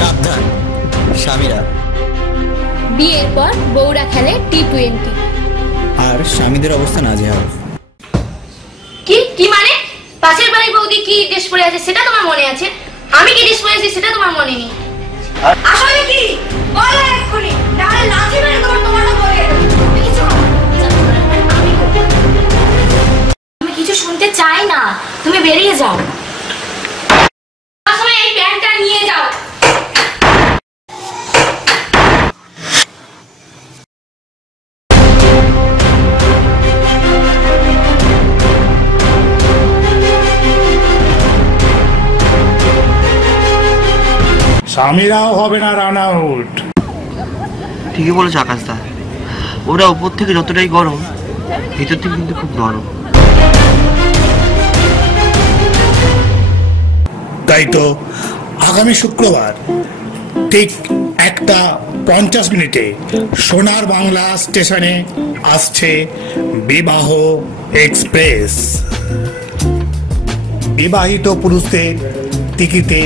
সাবধান স্বামীরা। বিয়ের পর বউরা খেলে T20 আর স্বামীদের অবস্থা নাজেহাল। কি কি মানে? পাশের বাড়ির বৌদি কি ড্রেস পরে আছে সেটা তোমার মনে আছে, আমি কি ড্রেস পরে আছি সেটা তোমার মনে নেই। আসলে কি বলো এক্ষুনি, তাহলে লাঠি মেরে তোমারটা বলে আমি কিছু শুনতে চাই না, তুমি বেরিয়ে যাও। আসলে এই প্যান্টটা নিয়ে যাও। স্বামীরাও হবে না রান আউট। ঠিকই বলেছে আকাশদা, ওরা উপর থেকে যতটাই গরম ভিতর থেকে কিন্তু খুব নরম। তাই তো আগামী শুক্রবার ঠিক 1:50 সোনার বাংলা স্টেশনে আসছে বিবাহ এক্সপ্রেস। বিবাহিত পুরুষদের টিকিটে